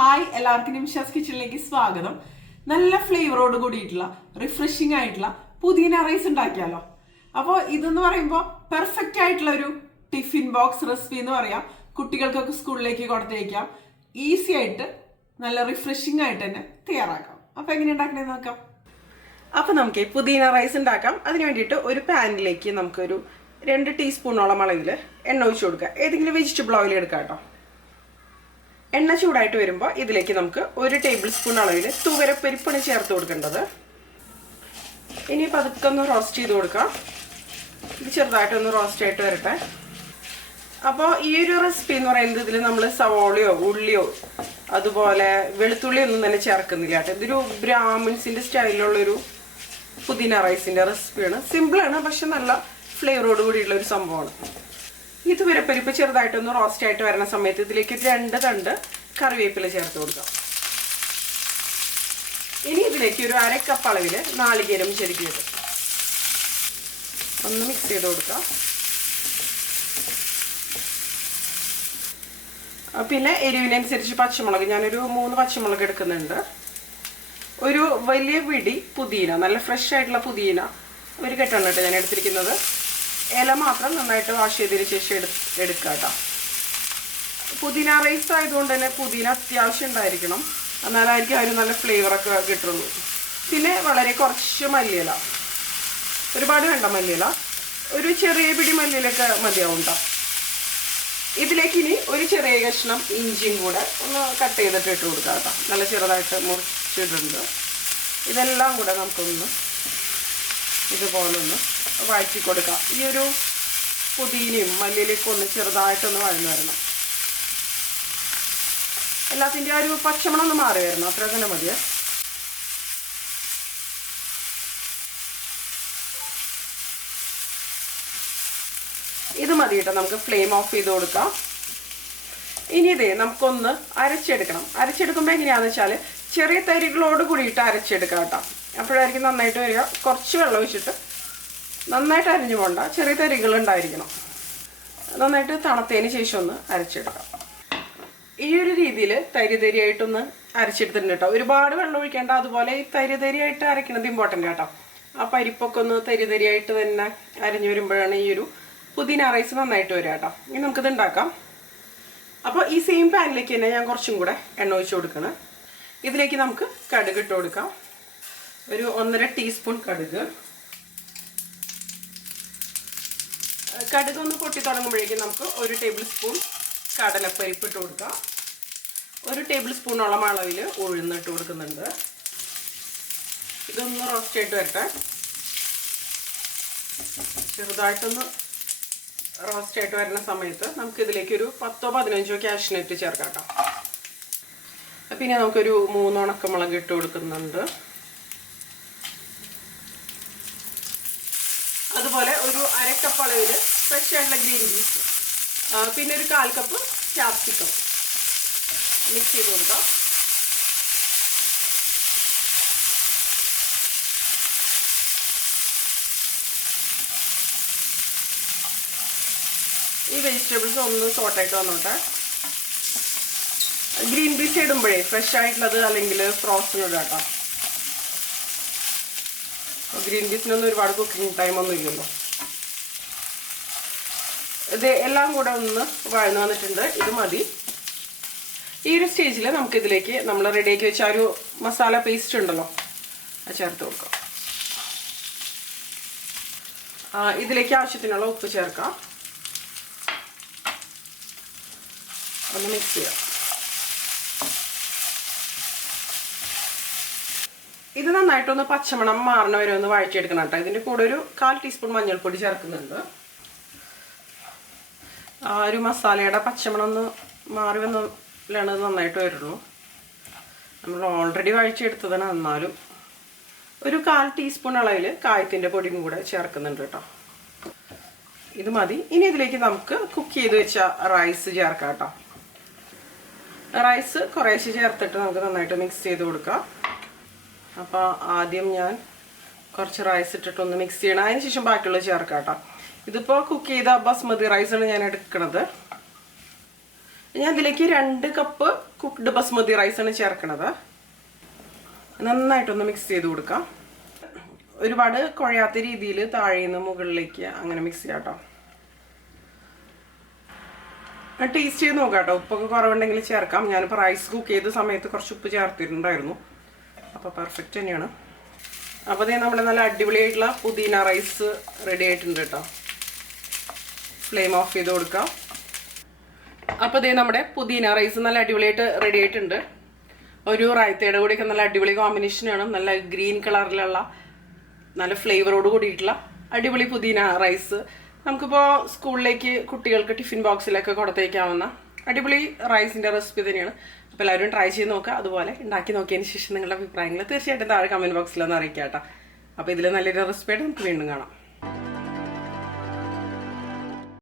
Hi, എല്ലാവർക്കും നിമിഷാസ് കിച്ചണിലേക്ക് സ്വാഗതം. നല്ല ഫ്ലേവറോട് കൂടിയിട്ടുള്ള റിഫ്രഷിംഗ് ആയിട്ടുള്ള പുതിന റൈസ് ഉണ്ടാക്കിയാലോ. അപ്പോൾ ഇതെന്ന് പറയുമ്പോൾ പെർഫെക്റ്റ് ആയിട്ടുള്ള ഒരു ടിഫിൻ ബോക്സ് റെസിപ്പി എന്ന് പറയാം. കുട്ടികൾക്കൊക്കെ സ്കൂളിലേക്ക് കൊടുത്തേക്കാം. ഈസി ആയിട്ട് നല്ല റിഫ്രഷിംഗ് ആയിട്ട് തന്നെ തയ്യാറാക്കാം. അപ്പോൾ എങ്ങനെ ഉണ്ടാക്കണേന്ന് നോക്കാം. അപ്പോൾ നമുക്ക് പുതിന റൈസ് ഉണ്ടാക്കാം. അതിന് വേണ്ടിയിട്ട് ഒരു പാനിലേക്ക് നമുക്കൊരു 2 ടീസ്പൂണോളം അളവിൽ എണ്ണ ഒഴിച്ചു കൊടുക്കുക. ഏതെങ്കിലും വെജിറ്റബിൾ ഓയിൽ എടുക്കാം കേട്ടോ. എണ്ണ ചൂടായിട്ട് വരുമ്പോൾ ഇതിലേക്ക് നമുക്ക് 1 ടേബിൾ സ്പൂൺ അളവിൽ തുവരപ്പരിപ്പാണ് ചേർത്ത് കൊടുക്കേണ്ടത്. ഇനി പതുക്കെ ഒന്ന് റോസ്റ്റ് ചെയ്ത് കൊടുക്കാം. ഇത് ചെറുതായിട്ടൊന്ന് റോസ്റ്റ് ആയിട്ട് വരട്ടെ. അപ്പോൾ ഈ ഒരു റെസിപ്പി എന്ന് പറയുന്നത് ഇതിൽ നമ്മൾ സവോളയോ ഉള്ളിയോ അതുപോലെ വെളുത്തുള്ളിയോ ഒന്നും തന്നെ ചേർക്കുന്നില്ല കേട്ടോ. ഇതൊരു ബ്രാഹ്മിൻസിൻ്റെ സ്റ്റൈലിലുള്ളൊരു പുതിന റൈസിൻ്റെ റെസിപ്പിയാണ്. സിമ്പിളാണ്, പക്ഷെ നല്ല ഫ്ലേവറോട് കൂടിയുള്ള ഒരു സംഭവമാണ്. ഈ തുവരപ്പരിപ്പ് ചെറുതായിട്ടൊന്ന് റോസ്റ്റ് ആയിട്ട് വരുന്ന സമയത്ത് ഇതിലേക്ക് 2 തണ്ട് കറിവേപ്പില ചേർത്ത് കൊടുക്കാം. ഇനി ഇതിലേക്ക് ഒരു 1/2 കപ്പ് അളവിൽ നാളികേരം ചെരുക്കിയത് ഒന്ന് മിക്സ് ചെയ്ത് കൊടുക്കാം. പിന്നെ എരിവിനനുസരിച്ച് പച്ചമുളക്, ഞാനൊരു 3 പച്ചമുളക് എടുക്കുന്നുണ്ട്. ഒരു വലിയ പിടി പുതിന, നല്ല ഫ്രഷ് ആയിട്ടുള്ള പുതിന ഒരു കെട്ടാണ് ഞാൻ എടുത്തിരിക്കുന്നത്. ഇല മാത്രം നന്നായിട്ട് വാഷ് ചെയ്തതിന് ശേഷം എടുക്കുക കേട്ടോ. പുതിന റൈസ് ആയതുകൊണ്ട് തന്നെ പുതിന അത്യാവശ്യം ഉണ്ടായിരിക്കണം, എന്നാലായിരിക്കും അതിന് നല്ല ഫ്ലേവറൊക്കെ കിട്ടുള്ളൂ. പിന്നെ വളരെ കുറച്ച് മല്ലിയില, ഒരുപാട് വേണ്ട മല്ലിയില, ഒരു ചെറിയ പിടി മല്ലിയിലൊക്കെ മതിയാവും കേട്ടോ. ഇതിലേക്ക് ഇനി ഒരു ചെറിയ കഷ്ണം ഇഞ്ചിയും കൂടെ ഒന്ന് കട്ട് ചെയ്തിട്ട് ഇട്ട് കൊടുക്കാം കേട്ടോ. നല്ല ചെറുതായിട്ട് മുറിച്ചിട്ടുണ്ട്. ഇതെല്ലാം കൂടെ നമുക്കൊന്ന് ഇതുപോലൊന്ന് വഴറ്റി കൊടുക്കാം. ഈ ഒരു പുതിനയും മല്ലിയിലേക്ക് ഒന്ന് ചെറുതായിട്ടൊന്ന് വഴന്നു വരണം. എല്ലാത്തിൻ്റെ ആ ഒരു പച്ചമണം ഒന്ന് മാറി വരണം, അത്ര തന്നെ മതിയെ. ഇത് മതി കേട്ടോ. നമുക്ക് ഫ്ലെയിം ഓഫ് ചെയ്ത് കൊടുക്കാം. ഇനി ഇതേ നമുക്കൊന്ന് അരച്ചെടുക്കണം. അരച്ചെടുക്കുമ്പോൾ എങ്ങനെയാണെന്ന് വെച്ചാൽ ചെറിയ തരികളോട് കൂടിയിട്ട് അരച്ചെടുക്കാം കേട്ടോ. അപ്പോഴായിരിക്കും നന്നായിട്ട് വരിക. കുറച്ച് വെള്ളം ഒഴിച്ചിട്ട് നന്നായിട്ട് അരിഞ്ഞു പോകണ്ട, ചെറിയ തരികൾ ഉണ്ടായിരിക്കണം. നന്നായിട്ട് തണുത്തതിന് ശേഷം ഒന്ന് അരച്ചെടുക്കാം. ഈ ഒരു രീതിയിൽ തരി തരിയായിട്ടൊന്ന് അരച്ചെടുത്തിട്ടുണ്ട് കേട്ടോ. ഒരുപാട് വെള്ളം ഒഴിക്കേണ്ട. അതുപോലെ ഈ തരി തരിയായിട്ട് അരയ്ക്കുന്നത് ഇമ്പോർട്ടൻ്റ് കേട്ടോ. ആ പരിപ്പൊക്കെ ഒന്ന് തരി തരിയായിട്ട് തന്നെ അരിഞ്ഞു വരുമ്പോഴാണ് ഈ ഒരു പുതിന റൈസ് നന്നായിട്ട് വരിക കേട്ടോ. ഇനി നമുക്കിത് ഉണ്ടാക്കാം. അപ്പോൾ ഈ സെയിം പാനിലേക്ക് തന്നെ ഞാൻ കുറച്ചും കൂടെ എണ്ണ ഒഴിച്ച് കൊടുക്കണം. ഇതിലേക്ക് നമുക്ക് കടുക് ഇട്ട് കൊടുക്കാം. ഒരു 1.5 ടീസ്പൂൺ കടുക്. കടുക് ഒന്ന് പൊട്ടി തുടങ്ങുമ്പോഴേക്കും നമുക്ക് 1 ടേബിൾ സ്പൂൺ കടലപ്പരിപ്പ് ഇട്ട് കൊടുക്കാം. 1 ടേബിൾ സ്പൂണോളം അളവിൽ ഉഴുന്നിട്ട് കൊടുക്കുന്നുണ്ട്. ഇതൊന്ന് റോസ്റ്റ് ആയിട്ട് വരട്ടെ. ചെറുതായിട്ടൊന്ന് റോസ്റ്റ് ആയിട്ട് വരുന്ന സമയത്ത് നമുക്ക് ഇതിലേക്ക് ഒരു 10-15 കാഷ്നട്ട് ചേർക്കാം കേട്ടോ. പിന്നെ നമുക്കൊരു 3 ഉണക്കമുളക് ഇട്ട് കൊടുക്കുന്നുണ്ട്. അതുപോലെ ഒരു 1/2 കപ്പ് അളവിൽ ഫ്രഷ് ആയിട്ടുള്ള ഗ്രീൻ പീസ്, പിന്നെ ഒരു 1/4 കപ്പ് ക്യാപ്സിക്കം മിക്സ് ചെയ്ത് കൊടുക്കാം. ഈ വെജിറ്റബിൾസ് ഒന്ന് സോട്ടായിട്ട് വന്നോട്ടെ. ഗ്രീൻ പീസ് ഇടുമ്പോഴേ ഫ്രഷ് ആയിട്ടുള്ളത് അല്ലെങ്കിൽ ഫ്രോസൺ ഇടാം കേട്ടോ. ഗ്രീൻ പീസിനൊന്നും ഒരുപാട് കുക്കിംഗ് ടൈം ഒന്നും ഇല്ലല്ലോ. ഇത് എല്ലാം കൂടെ ഒന്ന് വഴന്നു വന്നിട്ടുണ്ട്. ഇത് മതി. ഈ ഒരു സ്റ്റേജിൽ നമുക്കിതിലേക്ക് നമ്മൾ റെഡിയാക്കി വെച്ച ഒരു മസാല പേസ്റ്റ് ഉണ്ടല്ലോ, അത് ചേർത്ത് കൊടുക്കാം. ഇതിലേക്ക് ആവശ്യത്തിനുള്ള ഉപ്പ് ചേർക്കാം. ഒന്ന് മിക്സ് ചെയ്യാം. ഇത് നന്നായിട്ടൊന്ന് പച്ചമണം മാറണ വരെ ഒന്ന് വഴറ്റിയെടുക്കണം കേട്ടോ. ഇതിൻ്റെ കൂടെ ഒരു 1/4 ടീസ്പൂൺ മഞ്ഞൾപ്പൊടി ചേർക്കുന്നുണ്ട്. ആ ഒരു മസാലയുടെ പച്ചമണം ഒന്ന് മാറി വന്നാലാണ് നന്നായിട്ട് വരുള്ളൂ. നമ്മൾ ഓൾറെഡി വഴറ്റിയെടുത്തതാണ്. എന്നാലും ഒരു 1/4 ടീസ്പൂൺ അളവിൽ കായത്തിൻ്റെ പൊടിയും കൂടെ ചേർക്കുന്നുണ്ട് കേട്ടോ. ഇത് മതി. ഇനി ഇതിലേക്ക് നമുക്ക് കുക്ക് ചെയ്ത് വെച്ച റൈസ് ചേർക്കാം കേട്ടോ. റൈസ് കുറേശ്ശെ ചേർത്തിട്ട് നമുക്ക് നന്നായിട്ട് മിക്സ് ചെയ്ത് കൊടുക്കാം. അപ്പോൾ ആദ്യം ഞാൻ കുറച്ച് റൈസ് ഇട്ടിട്ടൊന്ന് മിക്സ് ചെയ്യണം. അതിന് ശേഷം ബാക്കിയുള്ളത് ചേർക്കാം കേട്ടോ. ഇതിപ്പോൾ കുക്ക് ചെയ്ത ബസ്മതി റൈസാണ് ഞാൻ എടുക്കുന്നത്. ഞാൻ ഇതിലേക്ക് 2 കപ്പ് കുക്ക്ഡ് ബസ്മതി റൈസാണ് ചേർക്കണത്. നന്നായിട്ടൊന്ന് മിക്സ് ചെയ്ത് കൊടുക്കാം. ഒരുപാട് കുഴയാത്ത രീതിയിൽ താഴെ നിന്ന് മുകളിലേക്ക് അങ്ങനെ മിക്സ് ചെയ്യാം കേട്ടോ. ടേസ്റ്റ് ചെയ്ത് നോക്കാം കേട്ടോ. ഉപ്പൊക്കെ കുറവുണ്ടെങ്കിൽ ചേർക്കാം. ഞാനിപ്പോൾ റൈസ് കുക്ക് ചെയ്ത സമയത്ത് കുറച്ച് ഉപ്പ് ചേർത്തിട്ടുണ്ടായിരുന്നു. അപ്പോൾ പെർഫെക്റ്റ് തന്നെയാണ്. അപ്പോൾ അതേ നമ്മുടെ നല്ല അടിപൊളിയായിട്ടുള്ള പുദീന റൈസ് റെഡി ആയിട്ടുണ്ട് കേട്ടോ. ഫ്ലെയിം ഓഫ് ചെയ്ത് കൊടുക്കാം. അപ്പോൾ അതേ നമ്മുടെ പുദീന റൈസ് നല്ല അടിപൊളിയായിട്ട് റെഡി ആയിട്ടുണ്ട്. ഒരു റൈത്തയുടെ കൂടെയൊക്കെ നല്ല അടിപൊളി കോമ്പിനേഷനാണ്. നല്ല ഗ്രീൻ കളറിലുള്ള നല്ല ഫ്ലേവറോട് കൂടിയിട്ടുള്ള അടിപൊളി പുദീന റൈസ്. നമുക്കിപ്പോൾ സ്കൂളിലേക്ക് കുട്ടികൾക്ക് ടിഫിൻ ബോക്സിലൊക്കെ കൊടുത്തേക്കാവുന്ന അടിപൊളി റൈസിൻ്റെ റെസിപ്പി തന്നെയാണ്. അപ്പോൾ എല്ലാവരും ട്രൈ ചെയ്ത് നോക്കുക. അതുപോലെ ഉണ്ടാക്കി നോക്കിയതിന് ശേഷം നിങ്ങളുടെ അഭിപ്രായങ്ങൾ തീർച്ചയായിട്ടും താഴെ കമൻറ്റ് ബോക്സിലൊന്ന് അറിയിക്കാം കേട്ടോ. അപ്പോൾ ഇതിൽ നല്ലൊരു റെസിപ്പി ആയിട്ട് നമുക്ക് വീണ്ടും കാണാം.